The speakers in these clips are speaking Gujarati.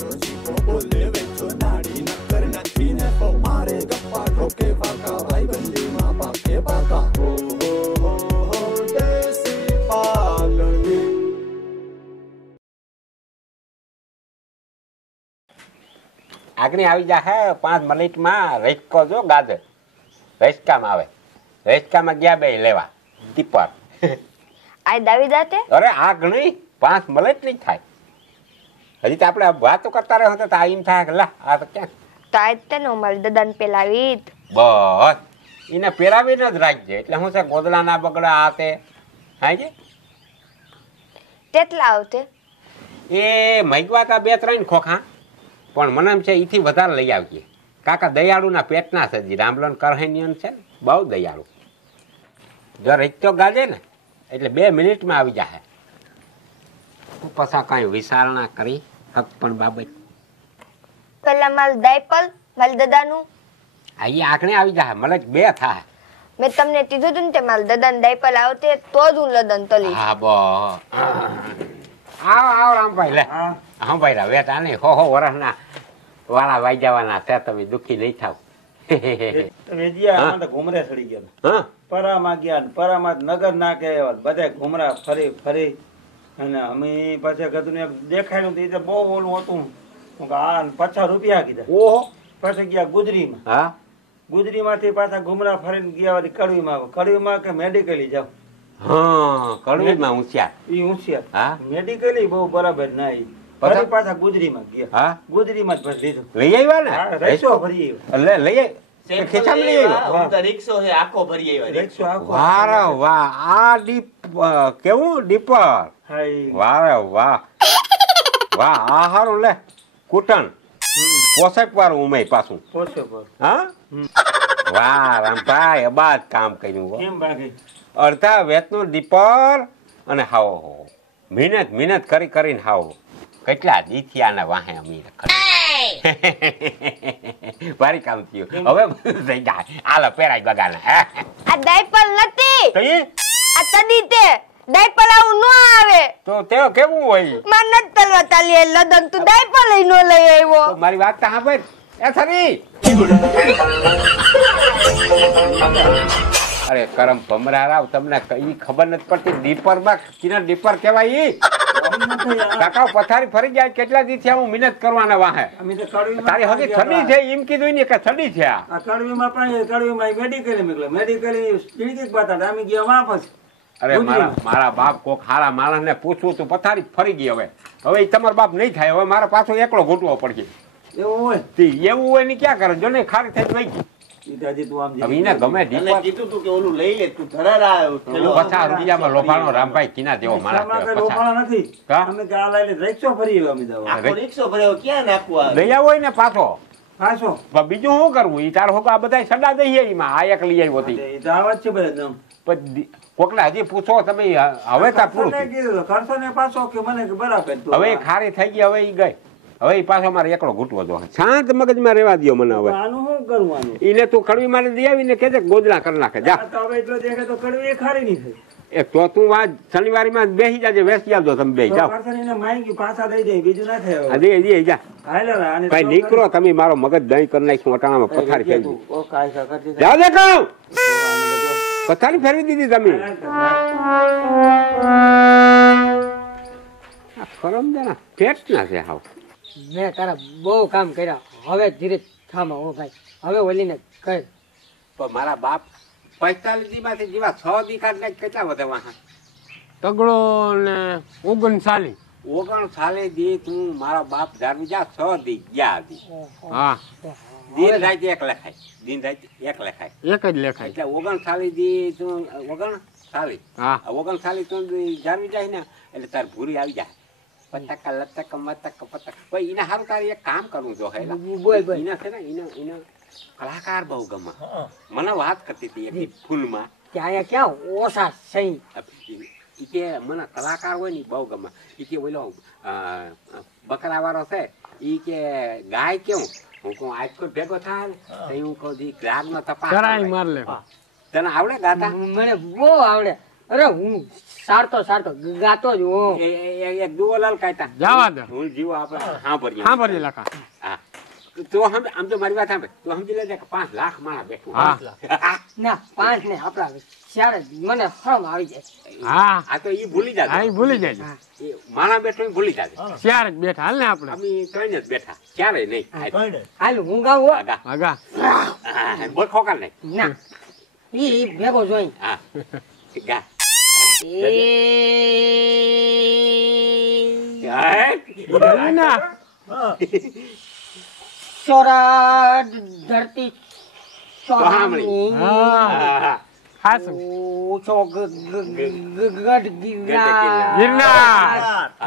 બોલે વેચો નાડી નકર નથી ને તો મારે ગપ્પા ઠોકે પાકા ભાઈ બંધીમાં પાકે પાકા હો દેસી પાલડી આગની આવી જાહે 5 મિનિટમાં રેચકો જો ગાજે રેચકામાં આવે રેચકામાં ગયા બે લેવા ટીપર આ દાવી દાતે અરે આગની 5 મિનિટ નહીં થાય હજી તો આપણે વાતો કરતા રહ્યો તો આ એમ થાય કે લા આ તો ક્યાં તો આજ તે નો માલ દદાન પેલાવી બસ એને પેરાવીને જ રાખજે એટલે હું છે ગોદડા ના બગડા આ તે હાજી કેટલા આવતે એ મગવા તા 2-3 ખોખા પણ મને એમ છે એથી વધારે લઈ આવજે કાકા દયાળુના પેટના છે જી રામલન કરહેનિયન છે ને બહુ દયાળુ જો રેચકો ગાજે ને એટલે 2 મિનિટમાં આવી જાય પાછા કાંઈ વિચારણા કરી હક પણ બાબત પેલા માલ દાયપલ માલ દદાનું અહીં આંકણે આવી જાય મને 2 થાય મેં તમને કીધું હતું ને તે માલ દદાન દાયપલ આવતે તો જ હું લદન તલી હા બો આવ રામભાઈ લે હા ભાઈ રા વેટા નહીં હો વરસના વાળા વાઈ જવાના ત્યાં તમે દુઃખી નહીં થાવ વેજિયા ઘુમરે સડી ગયા પરામાં ગયા પરામાં નગર ના કે બધા ઘુમરા ફરી ફરી અને અમે પાછા કદું દેખાડ્યું તો બહુ ઓલું હતું આ 50 રૂપિયા કીધા ઓહો પાછા ગયા ગુજરીમાં હા ગુજરીમાંથી પાછા ઘુમરા ફરીને ગયા કડવીમાં કે મેડિકલી જાવ હા કડવીમાં ઊંચ્યા ઈ ઊંચ્યા હા મેડિકલી બહુ બરાબર ના ફરી પાછા ગુજરીમાં ગયા હા ગુજરીમાં જ ભરી લીધું લઈ આવ્યા ને રહીશો ભરી લઈ ખીચામાં લઈ આવ્યો રિક્ષો છે આખો ભરી આવ્યો રહીશો આખો વારે વાહ આ કેવું ડીપર વારે વાહ વાહ આ હારું લે કુટણ પોષક વાળું ઉમેય પાછું હા વાહ રામભાઈ અબાદ કામ કર્યું કેમ બાકી અડધા વેતનું ડીપર અને હાવો મહેનત કરી કરીને હાવો કેટલા દીથી આના વાહે અમીર ભારી કામ થયું હવે થઈ જાય આલો પેરાય બગાના આ દાયપલ નથી તો આ તદી તે દાયપલ આવું ન આવે તો તે કેવું હોય માર નત તલવા તાલી લદન તું દાયપલ લઈ નો લઈ આવ્યો તો મારી વાત તો સાંભળ એ સરી અરે કરમ ભમરા રાવ તમને કઈ ખબર નથી પડતી ડીપર માં કિના ડીપર કહેવાય ઈ કાકા પથારી ફરી જાય કેટલા દી થયા હું મહેનત કરવાના વાહે તારી હજી ઠંડી છે એમ કીધું ને કે ઠંડી છે આ કડવીમાં પણ કડવીમાં મેડિકલ મેડિકલ બાતા અમે ગયા વાપસ અરે મારા બાપ કોક હારા માણસ ને પૂછવું તો પથારી ફરી ગઈ હવે તમારો બાપ નહીં થાય હવે મારા પાછો એકલો ઘૂંટવો પડશે એવું હોય ને ક્યાં કરે જો ને ખારી થઈ વહી ગઈ રામભાઈ કિના દેવો લઈ આવો ને પાછો બીજું શું કરવું ઈ તારો આ બધા સડા દઈએ એમાં આ એક લઈ આવ્યો કોકને હજી પૂછો તમે હવે તા પૂરું હવે ખારી થઈ ગઈ હવે ઈ ગઈ હવે એ પાછો મારે એકલો ઘૂંટવો જો શાંત મગજમાં રહેવા દો મને હવે આનું શું કરવાનું એને તું કડવી મારે દઈ આવીને કેજે ગોદડા કરી નાખે જા હવે એટલો દેખે તો કડવી ખારી નહીં થઈ એ તો તું આ શનિવારીમાં બેસી જાજે વેસી આવજો તમે બે જાઓ પાછા દઈ દે બીજું ના થાય દે જા કઈ નીકળો તમે મારો મગજ દહીં કરી નાખશું અટાણામાં પથારી ફેરવી જાઓ દે કહું પથારી ફેરવી દીધી તમે ફરમ દેના પેટ ના છે હાવ મેં તારા બહુ કામ કર્યા હવે ધીરે થામા હો ભાઈ હવે ઓલીને કહે પણ મારા બાપ 45 દી માંથી જેવા 6 દી કાઢ કેટલા વધે વાહા તગડો ને 39 દી તું મારા બાપ ધારવી જા 6 દી ગયા દી હા દિન રાત એક લખાય દિન રાત એક લખાય એક જ લખાય એટલે 39 દી તું 39 હા 39 તું ધારવી જાય ને એટલે તાર ભૂરી આવી જાય પતક લતક મતક પતક ભાઈ એને હારું તારે એક કામ કરવું જો હે બોલ એને છે ને એને કલાકાર બહુ ગમે મને વાત કરતી હતી એક ફૂલમાં કે આયા ક્યાં ઓસા સહી ઈ કે મને કલાકાર હોય ને બહુ ગમે ઈ કે ઓલો બકરા વાળો છે ઈ કે ગાય કેવું હું કહું આજકોટ ભેગો થાય ને તો હું કહું દી ગ્રાહક નો તપાસ કરાઈ માર લે તને આવડે ગાતા મને બહુ આવડે અરે હું સારતો ગાતો જ હું. એક દુવાલાલ કાયતા જવા દે. હું જીવો આપણે સાંભળીએ સાંભળજે લખા. હા તો આમ તો મારી વાત સાંભળ તો સમજી લેજે કે 5 લાખ માણસ બેઠું હા. ના 5 ને આપડા ચાર જ મને શરમ આવી જાય. હા આ તો ઈ ભૂલી જાજે હા, ઈ ભૂલી જાય. એ માણસ બેઠો ઈ ભૂલી જાજે ચાર જ બેઠા હાલ ને આપણે. અમે ત્રણ જ બેઠા ક્યારે નહીં હાલ હું ગાઉં હો. આગા આગા બોલ ખોકા નહીં ના ઈ ભેગો જોઈ. હા ગા ના સોરા ધરતી સોહામણી. હા હાસું. ઓછો ગઢ ગિરનાર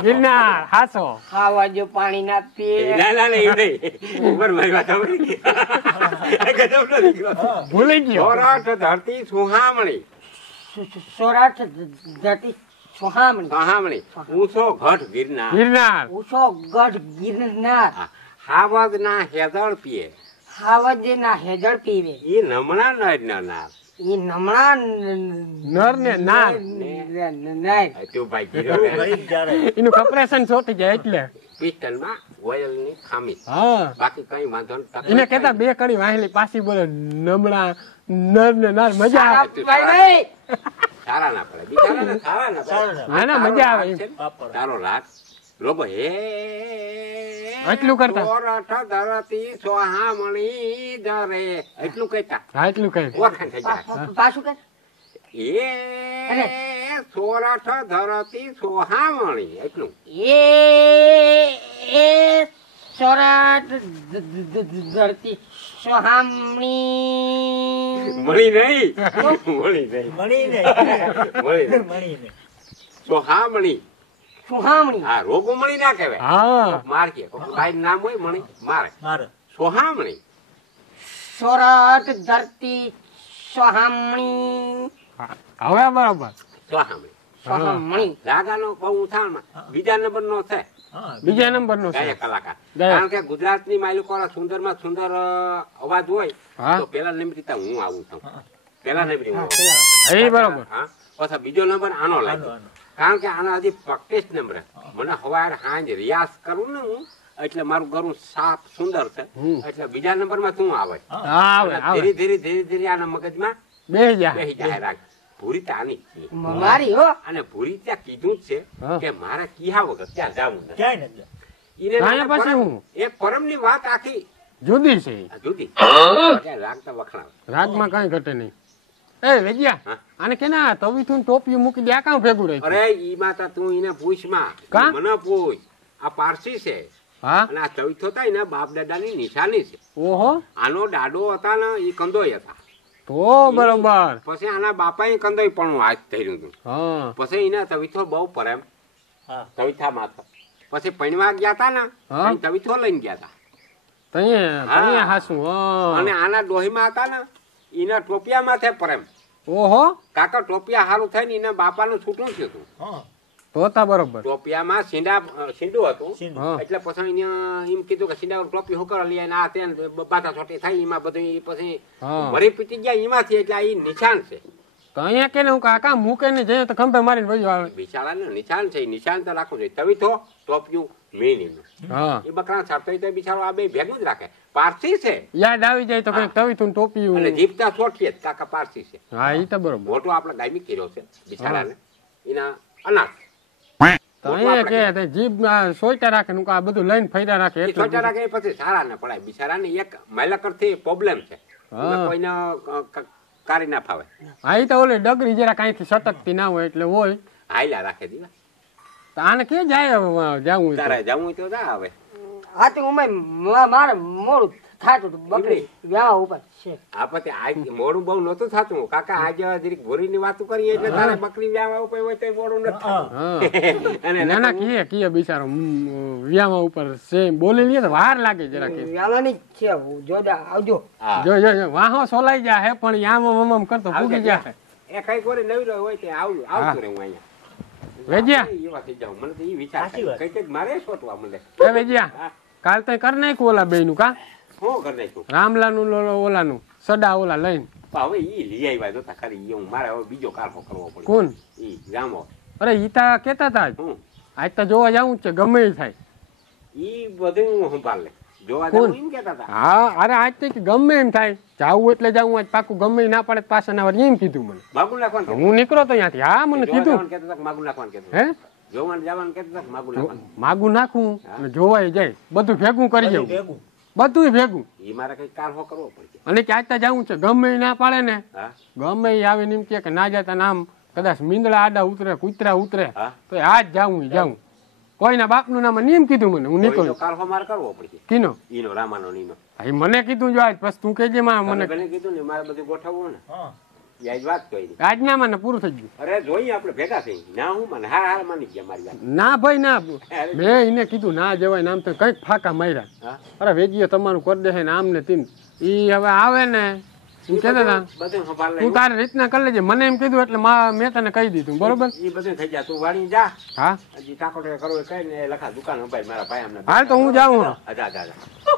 ગિરનાર હાસો. ખાવા જો પાણી ના પીએ. ના ના નહીં નહીં ઉપર મારી વાત સાંભળી ગજબ નો દીકરો ભૂલી ગયો. સૌરાષ્ટ્ર ધરતી સુહામણી સૌરાષ્ટ્ર ધરતી સોહામણી. સુહામણી ઊંચો ઘટ ગિરનાર ગિરનાર ઓછો ગઢ ગિરનાર. હાવજ ના હેદળ પીએ ખાવા ના હેજળ પીવે. ઈ નમણા નર ઈ નમણા નર ને નાર નાર. તું ભાઈ ગીરો એનું કમ્પ્રેશન છોટી જાય એટલે. પિસ્ટન માં ઓઇલ ની ખામી હા બાકી કઈ વાંધો નહીં એને કેતા બે કડી વાહેલી પાછી બોલે નમણા નર ને નાર મજા આવે. સારા ના પડે બિચારા સારા ના પડે ના ના મજા આવે એમ. તારો રાગ રોબો હે એટલું કરતા. સોરઠ ધરતી સોહામણી દરે એટલું કહેતા હા એટલું કઈ. ઓળખાણ થઈ જાય પાછું કે એ સોરઠ ધરતી સોહામણી એટલું એ સૌરાષ્ટ્ર ધરતી સોહામણી. મળી નહીં મળી નહીં સોહામણી સોહામણી. હા રોગો મળી ના કહેવાય હા માર કે ભાઈ નામ હોય મણી મારે સોહામણી સૌરાષ્ટ્ર ધરતી સોહામણી. હવે બરાબર. સોહામણી સોહામણી. રાગાનો બહુ ઉથાણમાં બીજા નંબર નો છે બીજા નંબર નો છે. ગાયક કલાકાર ગાયક. કારણ કે ગુજરાતની માલિકો સુંદર માં સુંદર અવાજ હોય હા. તો પેલા નંબર હું આવું છું પેલા નંબર હું આવું. એ બરાબર. હા પછી બીજો નંબર આનો લાગ્યો કારણ કે આના હજી પ્રેક્ટિસ નંબર મને સવારે સાંજ રિયાઝ કરું ને હું એટલે મારું ગળું સાફ સુંદર છે એટલે બીજા નંબર માં શું આવે હા આવે આવે. ધીરે ધીરે આના મગજમાં બેહી જા. બેસી જાય રાગ ભૂરી તો આની જ છે. મારી હો. અને ભૂરી ત્યાં કીધું જ છે હા. કે મારે કિયા વગર ત્યાં જવું નથી. ઈને આયા પછી પરમ- હું? એક પરમની વાત આખી જુદી છે. આ જુદી એટલે રાગતા વખણાવ રાગમાં કઈ ઘટે નહીં. એ વેજ્યા હા. આને કે ના તવીથું ટોપિયું મૂકી દે આ કામ ભેગું રહે. અરે ઈ માતા તું એને પૂછમાં કા? મને પૂછ આ પારસી છે હા અને આ ચૌથો થાય ને બાપ દાદાની નિશાની છે ઓહો આનો દાડો હતા ને ઈ કંદોય હતા તો બરોબર. પછી આના બાપાએ કંદોય પણ હાથ ધર્યું હતું હા પછી એના તવીથો બહુ પરમ તવીથા માથો પછી પૈણવા ગયા તા ને હા. અહીં તવીથો લઈને ગયા તા તઈએ હાસું. અને હા આના ડોહીમાં હતા ને એના ટોપિયા માથે પરમ ઓહો કાકા ટોપિયા સારું થાય ને એના બાપાનું છૂટું થયું હતું તો તા બરોબર. ટોપિયામાં સીંડું હતું હા. એટલે પછી એને એમ કીધું કે સીંડા ટોપી હું કરવા લઈ આવીને આ તે બાધા છોટી થાય એમાં બધું ઈ પછી હા. મરી પીટી ગયા એમાંથી એટલે આ ઈ નિશાન છે તો અહીંયા કે ને હું કાકા મૂકે ને જઈએ તો ખંભે મારીને વયો આવે. બિચારાને નિશાન છે ઈ નિશાન તો રાખવું જોઈએ તવી તો ટોપિયું મેન એનું હા એ બકરા છાપતો તો બિચારો આ બે ભેગું જ રાખે પારસી છે યાદ આવી જાય તો કઈક તવીથું અને ટોપિયું. જીભતા છોટીએ જ કાકા પારસી છે હા એ તો બરોબર. મોટો આપણે ગાયમી કર્યો છે બિચારાને એના અનાજ તો અહીંયા કે તે જીભ સોઈટા રાખે ને આ બધું લઈને ફર્યા રાખે એ એટલે છોટા રાખે પછી સારા ને પડાય બિચારાને એક મહિલાકર થી પ્રોબ્લેમ છે હા. કોઈને કારી ના ફાવે હા એ તો ઓલી ડગરી જરા કાંઈથી સટકતી ના હોય એટલે હોય. હાઈલા રાખે દીવા તો આને કે જાય હવે જાવું હોય તો. તારે જવું હોય તો જા હવે આ તો મારે મોડું થાતું હતું બકરી વ્યાવા ઉપર છે. આ પછી આજ મોડું બહુ નતું થતું કાકા આજે જરીક ભોરીની વાતો કરીએ એટલે તારે બકરી વ્યાવા ઉપર હોય તો મોડું નથી થતું. હા અને ના ના કીએ બિચારો વ્યામાં ઉપર છે બોલી લઈએ તો વાર લાગે જરા કે વ્યાવાની જ છે જોડા આવજો. હા. જો વાહો સોલાઈ જાય હે પણ યામ મમ કરતો ભૂગી જાય. એ કઈ કોઈ નવી રહ્યો હોય તે આવતું રહે હું અહીંયા વેજ્યા એવા થઈ જાઉં મને તો એ વિચાર થાય. કઈ મારે શોધવા મળે એ વેજ્યા કાલ તો કરી નાખ્યું ઓલા બેયનું કા શું કરી નાખ્યું રામલાનું ઓલાનું સડા ઓલા લઈને પણ હવે ઈ લઈ આવ્યા જોતા ખરી ઈ હું મારે હવે બીજો કારખો કરવો પડે. કોણ? ઈ રામો. અરે ઈ તા કેતા હતા આજ. હું આજ તો જોવા જાવું છે ગમે ઈ થાય. ઈ બધું હું સંભાળ લે જોવા જાઉં એમ કહેતા હતા. હા અરે આજ તો કે ગમે એમ થાય જાવું એટલે જાવું આજ પાકું ગમે ઈ ના પડે પાછા ના એમ કીધું મને. માગું નાખવાનું કહેતા હું નીકળો તો ત્યાંથી હા મને જોવા કીધું. જવાનું કહેતા હતા કે માગું નાખવાનું કહેતા હે હતા. જોવાનું જવાનું કહેતા હતા કે માગું નાખવાનું. માગું નાખું અને જોવાય જાય બધું ભેગું કરી જવું બધું ભેગું. ઈ મારે કઈ કારખો કરવો પડશે. અને કે આજ તો જાવું છે ગમે ઈ ના પાડે ને હા ગમે ઈ આવે ને એમ કે ના જતા નામ કદાચ મીંદડા આડા ઉતરે કૂતરા ઉતરે હા તો આજ જાવું જાવું કોઈના બાપનું નામ નિયમ કીધું મને હું કોઈનો નીકળું. કારખો મારે કરવો પડશે. કીનો ઈનો રામાનો નીનો મને કીધું જો આજ બસ તું કહેજે માં મને મને પેલે કીધું ને મારે બધું ગોઠવવું ને ઈ આજ વાત કરી. આજના મને પૂરું થઈ ગયું. અરે જોઈએ આપણે ભેગા થઈ ના હું મને હાર માની ગયા મારી વાત. ના ભાઈ ના મેં એને કીધું ના જવાય નામ તો કઈક ફાકા માર્યા. હા અરે વેજીએ તમારું કરી દે ને આમ ને તેમ ઈ હવે આવે ને એમ કહેતા હતા બધું સંભાળ લે. તું તારી રીતના કરી લેજે મને એમ કીધું એટલે મેં તને કહી દીધું બરોબર. ઈ બધું થઈ જાય તું વાળી જા. હા હજી ટાકોટે કરવો એ કઈ ને લખા દુકાન ભાઈ મારા ભાઈ અમને. હાલ તો હું જાઉં હા. અજા અજા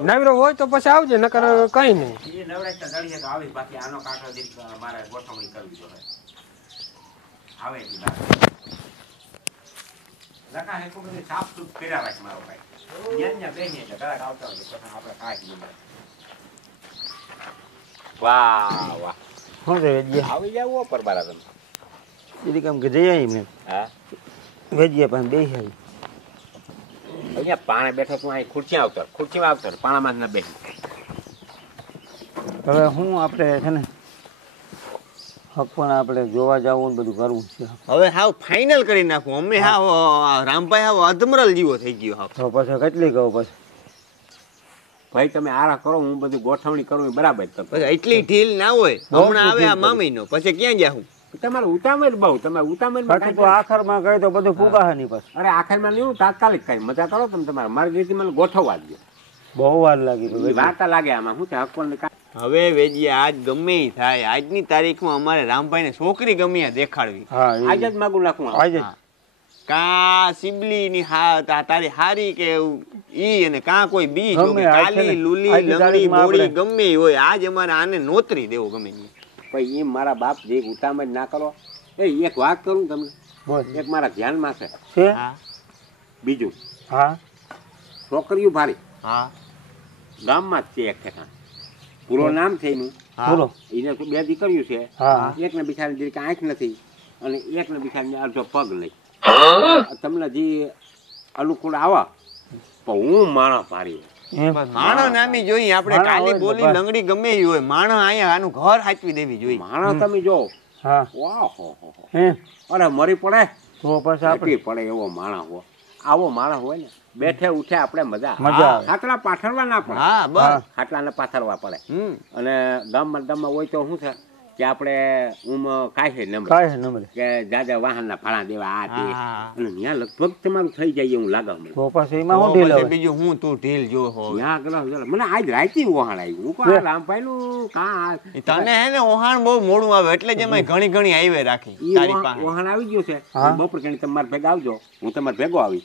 નવરો હોય તો પછી આવજે નકર કઈ નહીં. એ નવરાશ તો દળીએ તો આવી બાકી આનો કાંટો દીક મારે ગોઠવણી કરવી જોઈએ. આવે ઈ બાર લખા હે કોઈ બધું સાફ સુફ કર્યા રાખ મારો ભાઈ. ન્યા બેહીએ એટલે ઘરાક આવતા હોય પછી આપણે કાઢી લઈએ. વાહ વાહ શું છે વેજીએ આવી જાવ ઉપર બારા તમે. દીદી કામ કે જઈ આવી મેં હા વેજીએ પણ બેસી આવી અહીંયા પાણે બેઠો તું અહીં ખુરશીમાં આવતો પાણામાં જ ન બેસી. હવે હું આપણે છે ને હક પણ આપણે જોવા જવું ને બધું કરવું છે. હવે હાવ ફાઇનલ કરી નાખું અમે હાવ રામભાઈ હાવ અધમરલ જીવો થઈ ગયો હાવ. તો પછી કેટલી કહું પછી ભાઈ તમે આરા કરો હું બધું ગોઠવણી કરું એ બરાબર તમે. પછી એટલી ઢીલ ના હોય હમણાં આવે આ મામીનો પછી ક્યાં જાઉં. તમારે ઉતામળ બહુ તમે ઉતામળ પાછું તો આખરમાં કહે તો બધું ફૂગા નહીં પછી અરે આખરમાં નહીં તાત્કાલિક કઈ મજા કરો તમે તમારે મારી રીતે મને ગોઠવવા જ બહુ વાર લાગી દો. વાર્તા લાગે આમાં શું છે હકવંદ હવે વેજી આજ ગમે ઈ થાય આજની તારીખમાં અમારે રામભાઈને છોકરી ગમે ત્યાં દેખાડવી. હા આજે જ માગું નાખું આજે કા સિબલી ની તારી હારી કે ઈ અને કા કોઈ બી જો ગમે, કાલી આજે લુલી આજની લંગડી તારીખમાં બોળી આપણે- ગમે ઈ હોય આજ અમારે આને નોતરી દેવો ગમે ઈ. ભાઈ એમ મારા બાપ જે ઉતામળ ના કરો એ એક વાત કરું તમને બોલ એક મારા ધ્યાનમાં છે. છે હા બીજું હા છોકરીઓ ભારી હા ગામમાં જ છે એક ઠેકાણ પૂરો નામ છે એનું. બોલો એને તો બે દીકરીઓ છે. હા. એકને બિચારી દીકરી આંખ નથી અને એકને બિચારી અડધો પગ નહીં. તમને જે અનુકૂળ આવા પણ હું માણસ ભારી એમ માણસ નામી જોઈએ આપણે માણસ કાલી હોય બોલી તો બસ. લંગડી ગમે ઈ હોય માણસ અહીંયા આનું ઘર હાચવી દેવી જોઈએ. માણસ તમે જો હા ઓહો હે અરે મરી પડે તો પછી આપણે આપી પડે એવો માણસ હોય. આવો માણસ હોય ને બેઠે ઉઠે આપણે મજા મજા આવે. ખાટલા પાથરવા ના પડે. હા બસ ખાટલાને પાથરવા પડે. હમ અને ગામમાં હોય તો શું છે કે આપણે કાંઈ નંબર કાંઈ નંબર કે જાજા વાહનના ભાડા દેવા આ તે હા. અને ત્યાં લગભગ તમારું થઈ જાય એવું લાગે મને. તો પછી એમાં શું તો ઢીલ પછી આવે બીજું હું તું ઢીલ જો હો ત્યાં આગળ મને આજ રાયતી વહાણ આવ્યું. હું કહું આ રામભાઈનું કાં તને હે ને ઓહાણ બહુ મોડું આવે એટલે જ એમાં ઘણી ઘણી હાઈવે રાખી ઈ તારી પાસે વહાણ આવી ગયું છે. હા. બપોર કણી તમારે ભેગા આવજો હું તમારે ભેગો આવી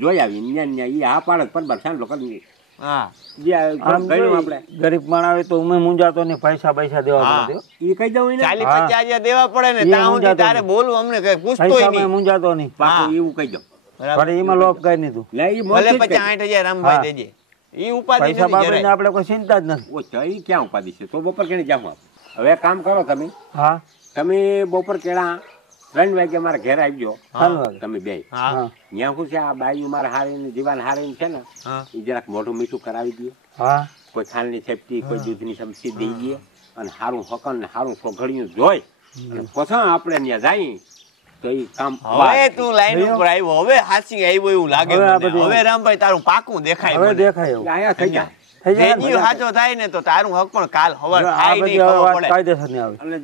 જોઈ આવી ન્યા ઈ હા પાડે પરબાર સાંભળો કરી હા જે આમ ગયું જોઈ, આપણે ગરીબ માણસ આવે તો ઉમે મુંજાતો નહીં પૈસા દેવા હા. પડે હો. ઈ કહી દઉં એને 40-50 દેવા પડે ને એ ત્યાં સુધી મૂંઝાતો તારે નહીં. બોલવું અમને કઈ પૂછતોય પૈસા નહીં મુંજાતો નહીં પાછું હા. એવું કહી દઉં. બરાબર. પણ એમાં લોપ કઈ નહીં તું લે ઈ ભલે મોટી જ 50-60 રામભાઈ હા. દેજે ઈ ઉપાધિ પૈસા નથી બાબતને જરાય. આપણે કોઈ ચિંતા જ નથી ઓ ચઈ ક્યાં ઉપાધિ છે તો બપોર કેણી જાવ હવે એક કામ કરો તમે હા બપોર કેળા 3 વાગે મારા ઘેર આવજો ચાલો વાગે. તમે બે હા હા ત્યાં શું છે આ બાયું મારા હારીને જીવાન હારીને છે ને હા એ જરાક મોઢું મીઠું કરાવી દઈએ હા કોઈ ખાંડની સેફટી કોઈ દૂધની સબ્સિડી દઈ દઈએ અને સારું હકન ને સારું સોઘડિયું જોઈ અને પછી આપણે ત્યાં જઈએ તો એ કામ હવે તું લાઈન ઉપર આવ્યો હવે હાસી આવ્યો એવું લાગે હવે આ મને. બધું- હવે રામભાઈ તારું પાકું દેખાય હવે મને. દેખાય એવું અહીંયા થઈ જાય થઈ જાય ને? રેડિયો હાચો થાય ને તો તારું હક પણ કાલ હવાર આ થાય બધી નહીં હવે ખબર વાત પડે. કાયદેસર ની આવે અને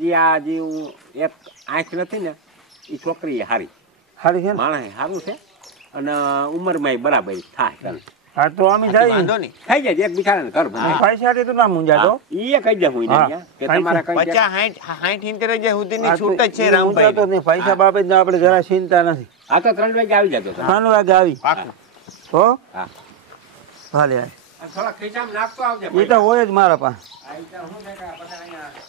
જે હું એક આંખ નથી ને એ છોકરી હારી સારી છે ને માણસ સારું છે અને ઉંમરમાં બરાબર થાય ચાલ હા તો અમે જઈએ વાંધો નહીં થઈ જાય એક બિચારાને ઘર બનાવી. પૈસા થી તો ના મુંજાતો ઈ કહી દે હું એને હા. ત્યાં કે તમારા કઈ 50-60 ઇંતેર સુધીની આ તો છૂટ જ છે એ મુંજાતો રામભાઈ નહીં પૈસા બાબત આપણે જરા ચિંતા નથી આ તો 3 વાગે આવી જતો 3 વાગે આવી પાકું તો હા હાલે થોડા ખીચામાં નાખતો આવજે એ તો હોય જ મારા પાસે આ ઈ તો શું છે કે આ બધા અહીંયા